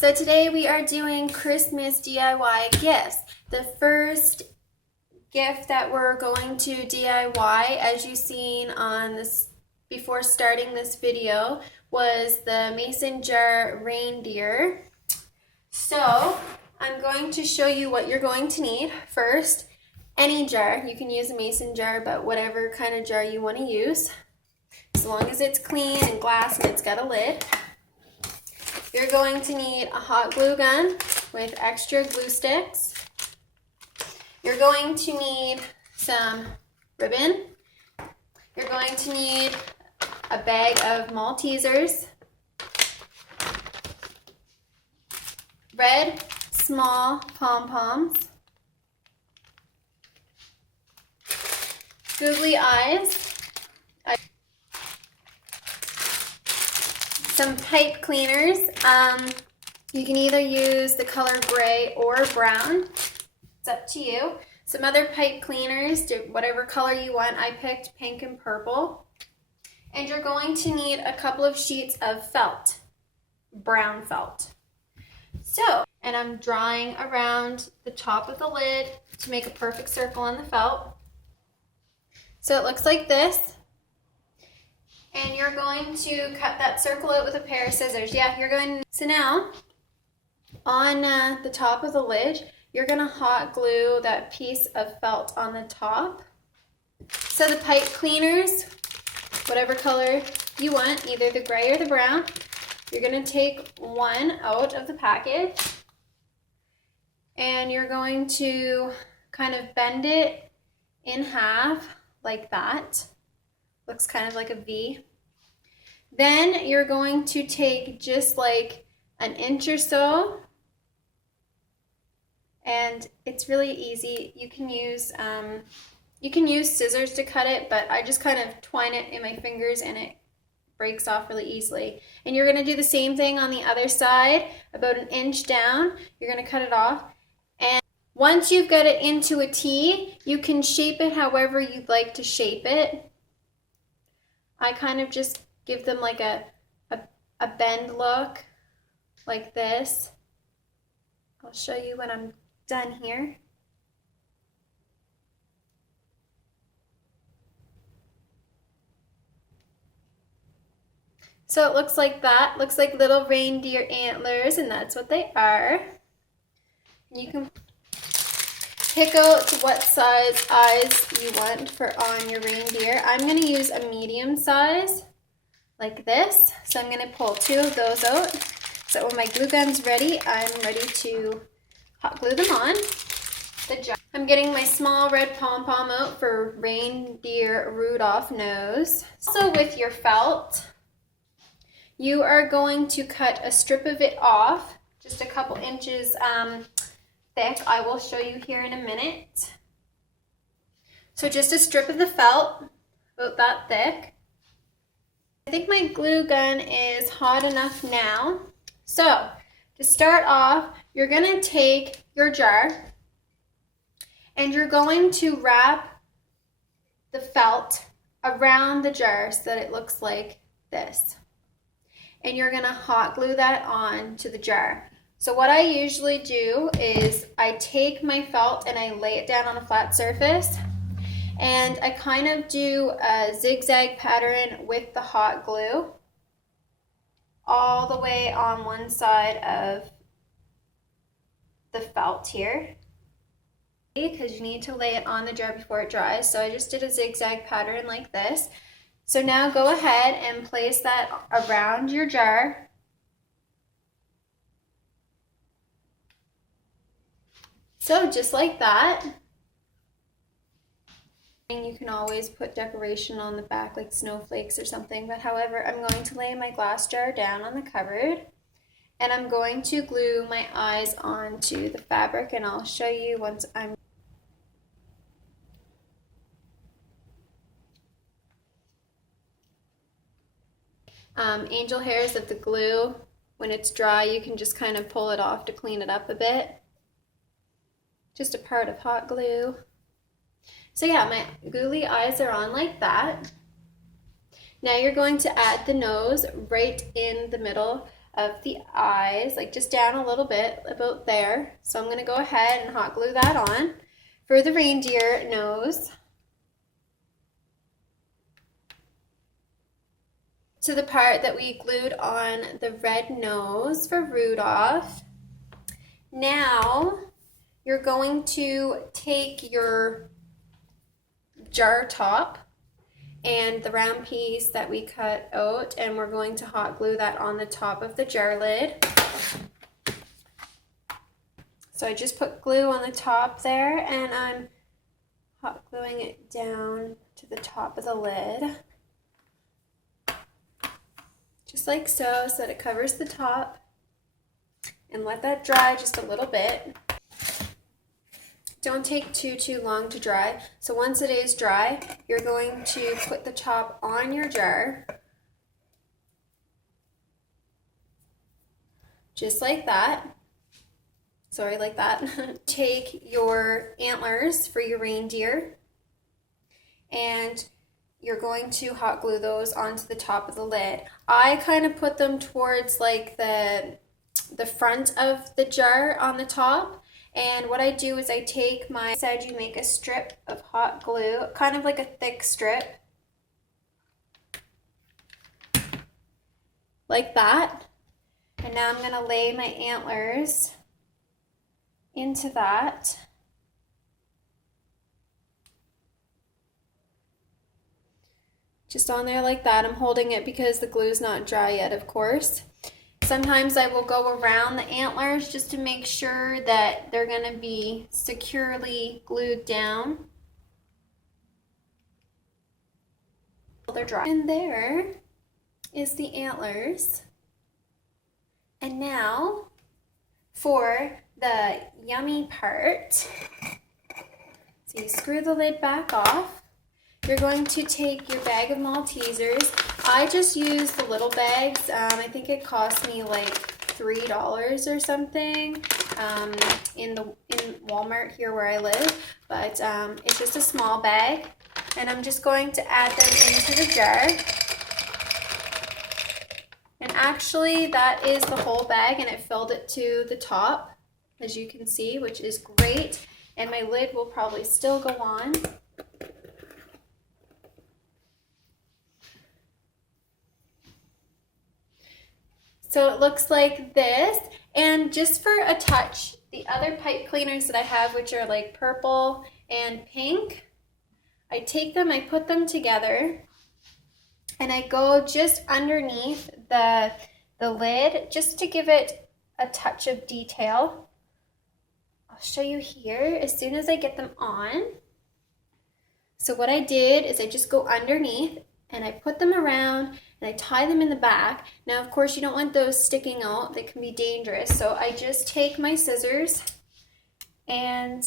So today we are doing Christmas DIY gifts. The first gift that we're going to DIY, as you've seen on this before starting this video, was the mason jar reindeer. So I'm going to show you what you're going to need. First, any jar. You can use a mason jar, but whatever kind of jar you want to use, as long as it's clean and glass and it's got a lid. You're going to need a hot glue gun with extra glue sticks. You're going to need some ribbon. You're going to need a bag of Maltesers, red small pom-poms, googly eyes, some pipe cleaners. You can either use the color gray or brown. It's up to you. Some other pipe cleaners, do whatever color you want. I picked pink and purple. And you're going to need a couple of sheets of felt, brown felt. So, and I'm drawing around the top of the lid to make a perfect circle on the felt. So it looks like this. And you're going to cut that circle out with a pair of scissors. So now, on the top of the lid, you're going to hot glue that piece of felt on the top. So the pipe cleaners, whatever color you want, either the gray or the brown, you're going to take one out of the package. And you're going to kind of bend it in half like that. Looks kind of like a V. Then you're going to take just like an inch or so, and it's really easy. You can use scissors to cut it, but I just kind of twine it in my fingers and it breaks off really easily. And you're going to do the same thing on the other side, about an inch down. You're going to cut it off. And once you've got it into a T, you can shape it however you'd like to shape it. I kind of just give them like a bend look, like this. I'll show you when I'm done here. So it looks like that. Looks like little reindeer antlers, and that's what they are. You can pick out what size eyes you want for on your reindeer. I'm going to use a medium size, like this. So I'm going to pull two of those out. So when my glue gun's ready, I'm ready to hot glue them on the jar. I'm getting my small red pom-pom out for reindeer Rudolph nose. So with your felt, you are going to cut a strip of it off, just a couple inches thick. I will show you here in a minute. So just a strip of the felt, about that thick. I think my glue gun is hot enough now. So to start off, you're going to take your jar and you're going to wrap the felt around the jar so that it looks like this. And you're going to hot glue that on to the jar. So what I usually do is I take my felt and I lay it down on a flat surface, and I kind of do a zigzag pattern with the hot glue all the way on one side of the felt here, because you need to lay it on the jar before it dries. So I just did a zigzag pattern like this. So now go ahead and place that around your jar. So just like that. You can always put decoration on the back like snowflakes or something, but however, I'm going to lay my glass jar down on the cupboard and I'm going to glue my eyes onto the fabric, and I'll show you once I'm angel hairs of the glue. When it's dry, you can just kind of pull it off to clean it up a bit. Just a part of hot glue. So yeah, my googly eyes are on like that. Now you're going to add the nose right in the middle of the eyes, like just down a little bit, about there. So I'm going to go ahead and hot glue that on for the reindeer nose. To the part that we glued on the red nose for Rudolph. Now you're going to take your jar top and the round piece that we cut out, and we're going to hot glue that on the top of the jar lid. So I just put glue on the top there, and I'm hot gluing it down to the top of the lid. Just like so, so that it covers the top. And let that dry just a little bit. Don't take too long to dry. So once it is dry, you're going to put the top on your jar. Just like that. Sorry, like that. Take your antlers for your reindeer, and you're going to hot glue those onto the top of the lid. I kind of put them towards like the front of the jar on the top. And what I do is I take my, said you make a strip of hot glue, kind of like a thick strip, like that. And now I'm going to lay my antlers into that. Just on there like that. I'm holding it because the glue's not dry yet, of course. Sometimes I will go around the antlers just to make sure that they're going to be securely glued down. They're dry. And there is the antlers. And now for the yummy part. So you screw the lid back off. You're going to take your bag of Maltesers. I just use the little bags. I think it cost me like $3 or something in Walmart here where I live. But it's just a small bag. And I'm just going to add them into the jar. And actually that is the whole bag, and it filled it to the top, as you can see, which is great. And my lid will probably still go on. So it looks like this, and just for a touch, the other pipe cleaners that I have, which are like purple and pink, I take them, I put them together, and I go just underneath the lid just to give it a touch of detail. I'll show you here as soon as I get them on. So what I did is I just go underneath and I put them around and I tie them in the back. Now, of course, you don't want those sticking out. They can be dangerous. So I just take my scissors and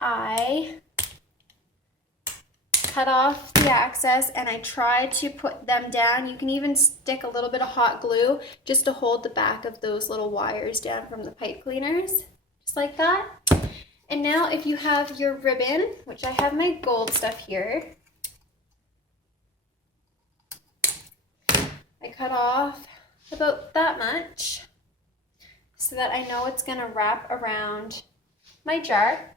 I cut off the excess and I try to put them down. You can even stick a little bit of hot glue just to hold the back of those little wires down from the pipe cleaners, just like that. And now if you have your ribbon, which I have my gold stuff here, I cut off about that much so that I know it's going to wrap around my jar.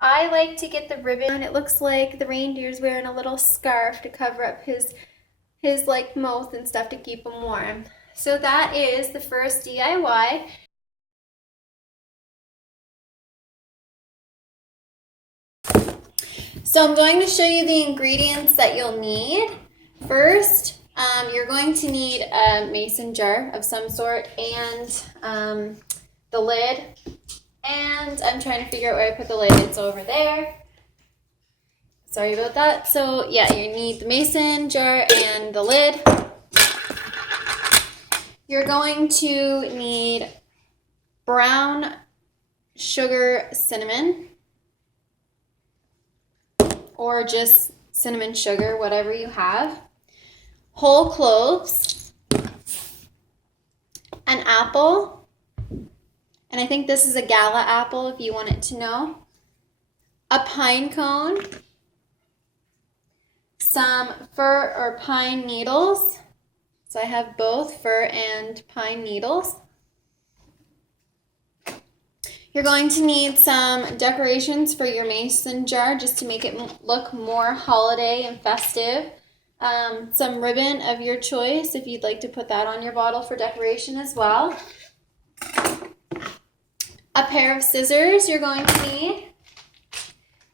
I like to get the ribbon, and it looks like the reindeer's wearing a little scarf to cover up his like mouth and stuff to keep him warm. So that is the first DIY. So I'm going to show you the ingredients that you'll need. First, you're going to need a mason jar of some sort and the lid. And I'm trying to figure out where I put the lid. It's over there. Sorry about that. So yeah, you need the mason jar and the lid. You're going to need brown sugar cinnamon, or just cinnamon sugar, whatever you have. Whole cloves, an apple, and I think this is a gala apple if you want it to know, a pine cone, some fir or pine needles, So I have both fir and pine needles. You're going to need some decorations for your mason jar just to make it look more holiday and festive. Some ribbon of your choice if you'd like to put that on your bottle for decoration as well. A pair of scissors you're going to need.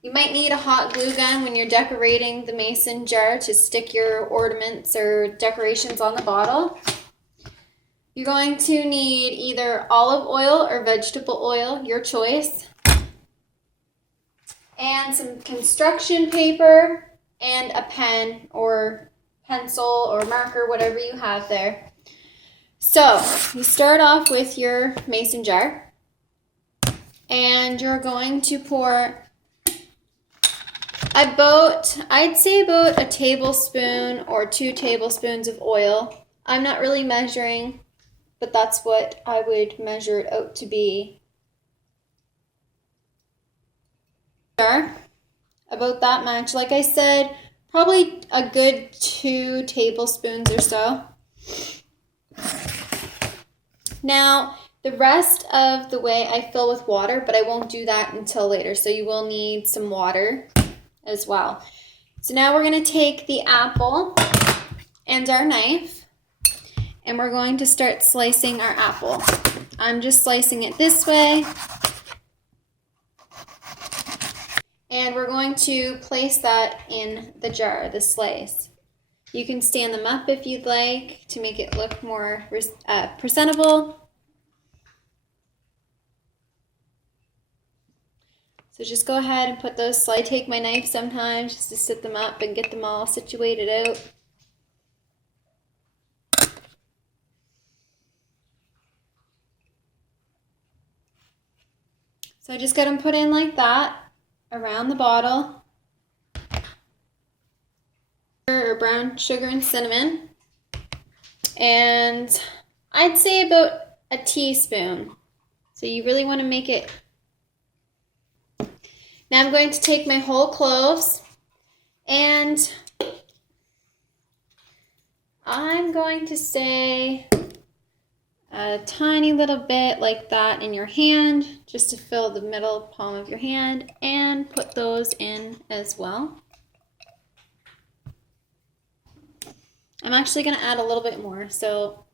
You might need a hot glue gun when you're decorating the mason jar to stick your ornaments or decorations on the bottle. You're going to need either olive oil or vegetable oil, your choice. And some construction paper and a pen or pencil or marker, whatever you have there. So you start off with your mason jar and you're going to pour I'd say about a tablespoon or 2 tablespoons of oil. I'm not really measuring, but that's what I would measure it out to be. About that much. Like I said, probably a good 2 tablespoons or so. Now, the rest of the way I fill with water, but I won't do that until later, so you will need some water as well. So now we're going to take the apple and our knife, and we're going to start slicing our apple. I'm just slicing it this way. And we're going to place that in the jar, the slice. You can stand them up if you'd like to make it look more presentable. So just go ahead and put those, I take my knife sometimes just to sit them up and get them all situated out. So I just got them put in like that around the bottle. Or brown sugar and cinnamon. And I'd say about a teaspoon. So you really want to make it. Now I'm going to take my whole cloves and I'm going to say a tiny little bit like that in your hand, just to fill the middle palm of your hand, and put those in as well. I'm actually going to add a little bit more, so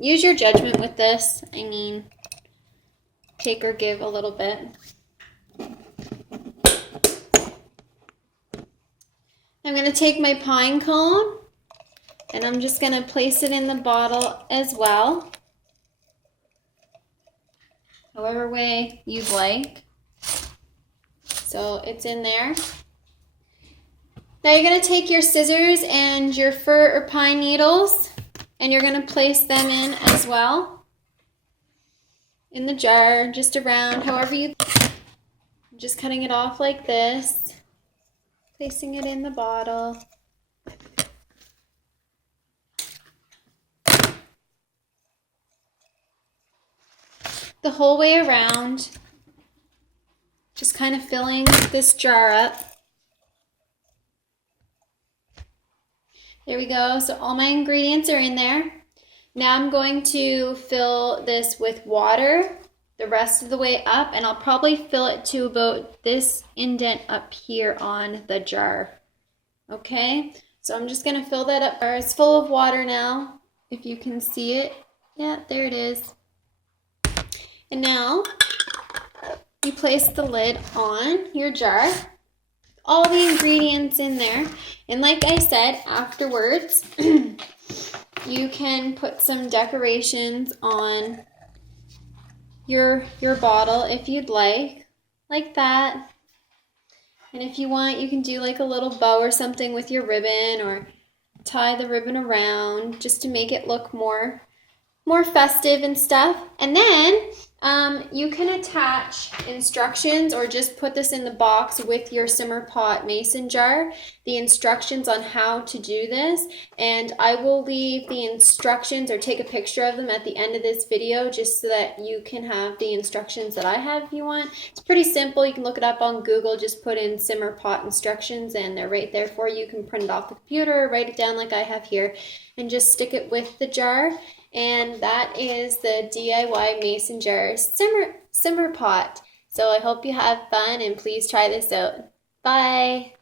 use your judgment with this. I mean, take or give a little bit. I'm going to take my pine cone and I'm just going to place it in the bottle as well, however way you'd like. So it's in there. Now you're going to take your scissors and your fir or pine needles and you're going to place them in as well in the jar, just around however you, just cutting it off like this. Placing it in the bottle. The whole way around, just kind of filling this jar up. There we go. So all my ingredients are in there. Now I'm going to fill this with water the rest of the way up, and I'll probably fill it to about this indent up here on the jar. Okay, so I'm just going to fill that up. It's full of water now, if you can see it. Yeah, there it is. And now you place the lid on your jar, all the ingredients in there, and like I said, afterwards you can put some decorations on your bottle if you'd like that. And if you want, you can do like a little bow or something with your ribbon, or tie the ribbon around just to make it look more festive and stuff. And then You can attach instructions or just put this in the box with your simmer pot mason jar, the instructions on how to do this, and I will leave the instructions or take a picture of them at the end of this video just so that you can have the instructions that I have if you want. It's pretty simple. You can look it up on Google, just put in simmer pot instructions and they're right there for you. You can print it off the computer, write it down like I have here, and just stick it with the jar. And that is the DIY mason jar simmer pot. So I hope you have fun and please try this out. Bye!